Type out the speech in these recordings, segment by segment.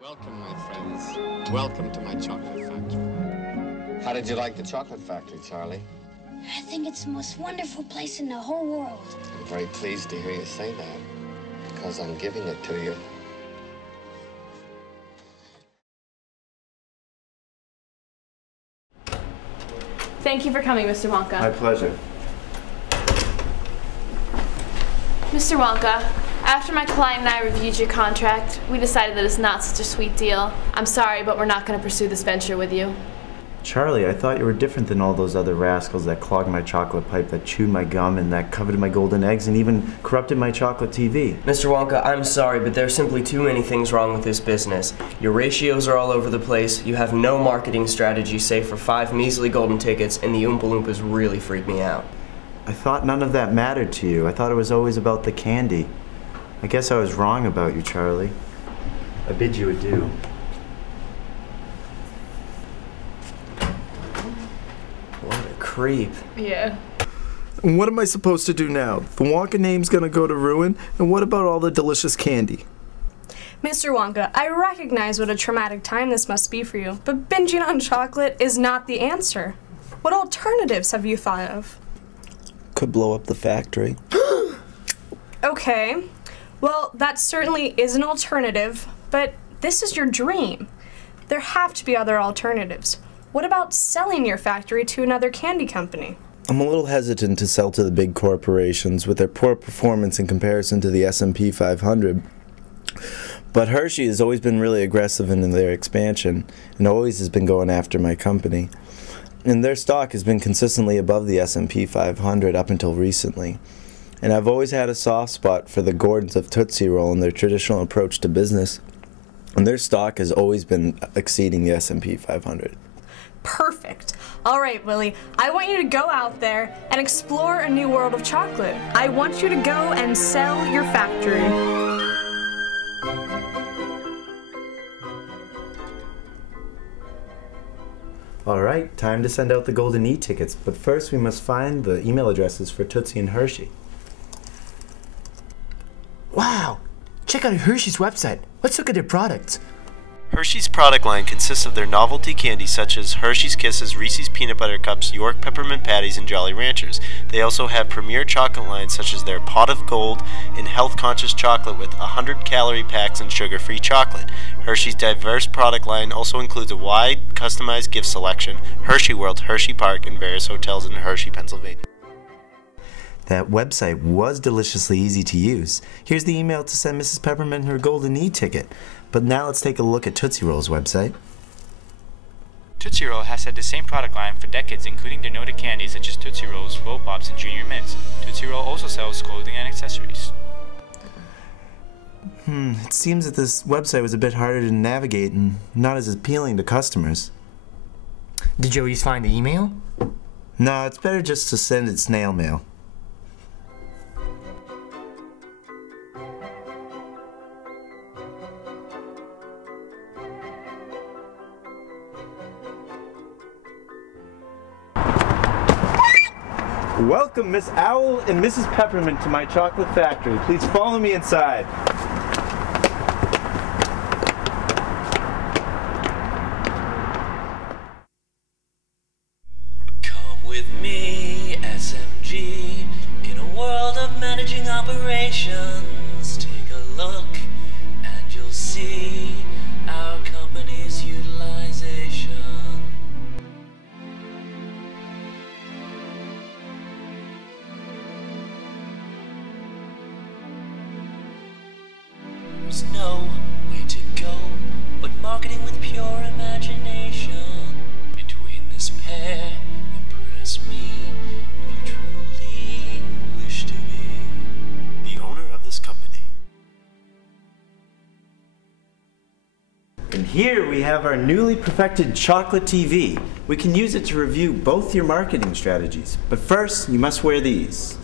Welcome, my friends. Welcome to my chocolate factory. How did you like the chocolate factory, Charlie? I think it's the most wonderful place in the whole world. I'm very pleased to hear you say that, because I'm giving it to you. Thank you for coming, Mr. Wonka. My pleasure. Mr. Wonka, after my client and I reviewed your contract, we decided that it's not such a sweet deal. I'm sorry, but we're not going to pursue this venture with you. Charlie, I thought you were different than all those other rascals that clogged my chocolate pipe, that chewed my gum, and that coveted my golden eggs, and even corrupted my chocolate TV. Mr. Wonka, I'm sorry, but there's simply too many things wrong with this business. Your ratios are all over the place, you have no marketing strategy save for 5 measly golden tickets, and the Oompa Loompas really freak me out. I thought none of that mattered to you. I thought it was always about the candy. I guess I was wrong about you, Charlie. I bid you adieu. What a creep. Yeah. And what am I supposed to do now? The Wonka name's gonna go to ruin, and what about all the delicious candy? Mr. Wonka, I recognize what a traumatic time this must be for you, but binging on chocolate is not the answer. What alternatives have you thought of? Could blow up the factory. Okay, well, that certainly is an alternative, but this is your dream. There have to be other alternatives. What about selling your factory to another candy company? I'm a little hesitant to sell to the big corporations with their poor performance in comparison to the S&P 500. But Hershey has always been really aggressive in their expansion and always has been going after my company. And their stock has been consistently above the S&P 500 up until recently. And I've always had a soft spot for the Gordons of Tootsie Roll and their traditional approach to business. And their stock has always been exceeding the S&P 500. Perfect. All right, Willie, I want you to go out there and explore a new world of chocolate. I want you to go and sell your factory. All right, time to send out the golden e-tickets, but first we must find the email addresses for Tootsie and Hershey. Wow! Check out Hershey's website. Let's look at their products. Hershey's product line consists of their novelty candies such as Hershey's Kisses, Reese's Peanut Butter Cups, York Peppermint Patties, and Jolly Ranchers. They also have premier chocolate lines such as their Pot of Gold and health-conscious chocolate with 100-calorie packs and sugar-free chocolate. Hershey's diverse product line also includes a wide, customized gift selection, Hershey World, Hershey Park, and various hotels in Hershey, Pennsylvania. That website was deliciously easy to use. Here's the email to send Mrs. Peppermint her golden e-ticket. But now let's take a look at Tootsie Roll's website. Tootsie Roll has had the same product line for decades, including their noted candies such as Tootsie Rolls, Roll Pops, and Junior Mints. Tootsie Roll also sells clothing and accessories. It seems that this website was a bit harder to navigate and not as appealing to customers. Did you always find the email? No, it's better just to send it snail mail. Welcome, Miss Owl and Mrs. Peppermint, to my chocolate factory. Please follow me inside. Come with me, SMG, in a world of managing operations. Take a look and you'll see our company's utilization. There's no way to go but marketing with pure imagination. Between this pair, impress me if you truly wish to be The owner of this company. And here we have our newly perfected chocolate TV. We can use it to review both your marketing strategies. But first, you must wear these.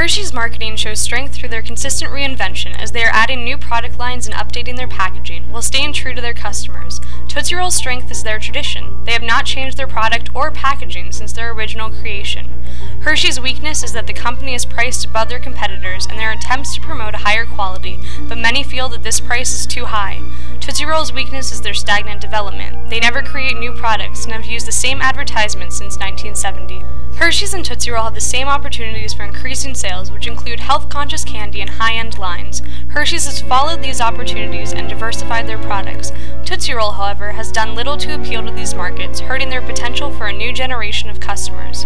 Hershey's marketing shows strength through their consistent reinvention as they are adding new product lines and updating their packaging while staying true to their customers. Tootsie Roll's strength is their tradition. They have not changed their product or packaging since their original creation. Hershey's weakness is that the company is priced above their competitors and their attempts to promote a higher quality, but many feel that this price is too high. Tootsie Roll's weakness is their stagnant development. They never create new products and have used the same advertisements since 1970. Hershey's and Tootsie Roll have the same opportunities for increasing sales, which include health-conscious candy and high-end lines. Hershey's has followed these opportunities and diversified their products. Tootsie Roll, however, has done little to appeal to these markets, hurting their potential for a new generation of customers.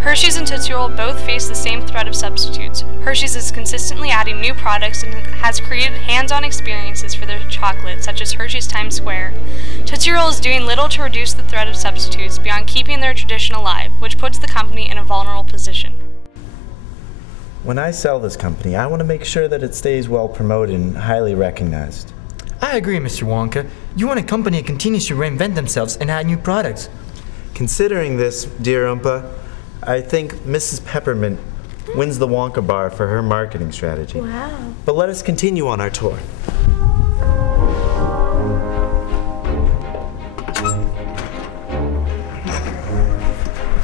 Hershey's and Tootsie Roll both face the same threat of substitutes. Hershey's is consistently adding new products and has created hands-on experiences for their chocolate, such as Hershey's Times Square. Tootsie Roll is doing little to reduce the threat of substitutes beyond keeping their tradition alive, which puts the company in a vulnerable position. When I sell this company, I want to make sure that it stays well promoted and highly recognized. I agree, Mr. Wonka. You want a company that continues to reinvent themselves and add new products. Considering this, dear Oompa, I think Mrs. Peppermint wins the Wonka bar for her marketing strategy. Wow. But let us continue on our tour.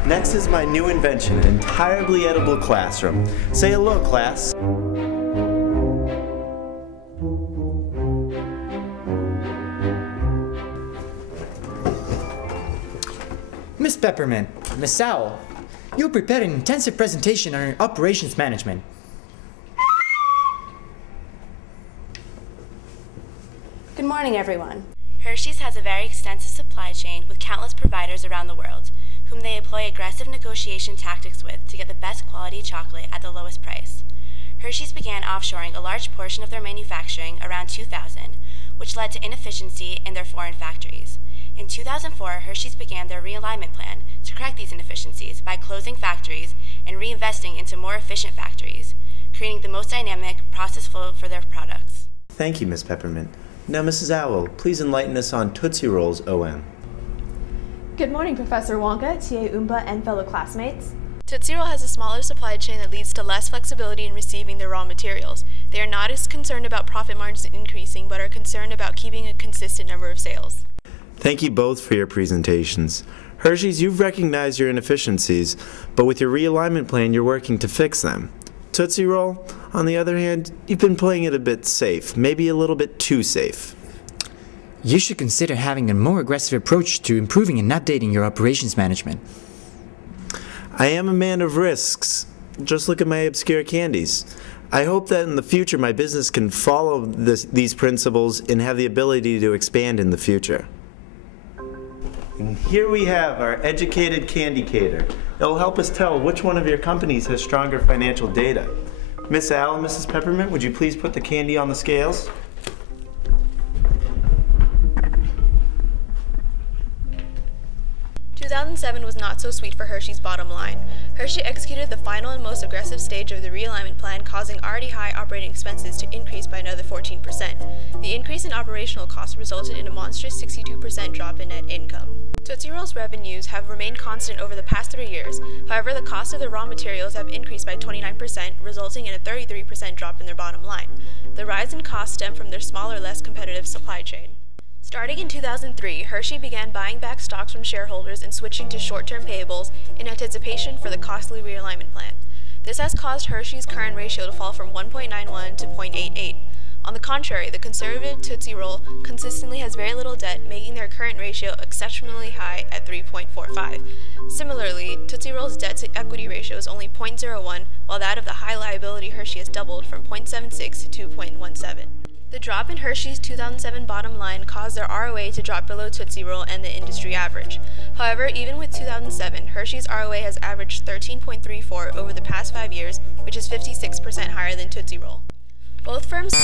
Next is my new invention, an entirely edible classroom. Say hello, class. Miss Peppermint, Miss Owl, you prepared an intensive presentation on your operations management. Good morning, everyone. Hershey's has a very extensive supply chain with countless providers around the world, whom they employ aggressive negotiation tactics with to get the best quality chocolate at the lowest price. Hershey's began offshoring a large portion of their manufacturing around 2000, which led to inefficiency in their foreign factories. In 2004, Hershey's began their realignment plan to correct these inefficiencies by closing factories and reinvesting into more efficient factories, creating the most dynamic process flow for their products. Thank you, Miss Peppermint. Now, Mrs. Owl, please enlighten us on Tootsie Roll's OM. Good morning, Professor Wonka, TA Oompa, and fellow classmates. Tootsie Roll has a smaller supply chain that leads to less flexibility in receiving their raw materials. They are not as concerned about profit margins increasing, but are concerned about keeping a consistent number of sales. Thank you both for your presentations. Hershey's, you've recognized your inefficiencies, but with your realignment plan, you're working to fix them. Tootsie Roll, on the other hand, you've been playing it a bit safe, maybe a little bit too safe. You should consider having a more aggressive approach to improving and updating your operations management. I am a man of risks. Just look at my obscure candies. I hope that in the future my business can follow these principles and have the ability to expand in the future. And here we have our educated candicator. It will help us tell which one of your companies has stronger financial data. Miss Al and Mrs. Peppermint, would you please put the candy on the scales? (2007) was not so sweet for Hershey's bottom line. Hershey executed the final and most aggressive stage of the realignment plan, causing already high operating expenses to increase by another 14%. The increase in operational costs resulted in a monstrous 62% drop in net income. Tootsie Roll's revenues have remained constant over the past 3 years. However, the cost of their raw materials have increased by 29%, resulting in a 33% drop in their bottom line. The rise in costs stem from their smaller, less competitive supply chain. Starting in 2003, Hershey began buying back stocks from shareholders and switching to short-term payables in anticipation for the costly realignment plan. This has caused Hershey's current ratio to fall from 1.91 to 0.88. On the contrary, the conservative Tootsie Roll consistently has very little debt, making their current ratio exceptionally high at 3.45. Similarly, Tootsie Roll's debt-to-equity ratio is only 0.01, while that of the high liability Hershey has doubled from 0.76 to 2.17. The drop in Hershey's 2007 bottom line caused their ROA to drop below Tootsie Roll and the industry average. However, even with 2007, Hershey's ROA has averaged 13.34 over the past 5 years, which is 56% higher than Tootsie Roll. Both firms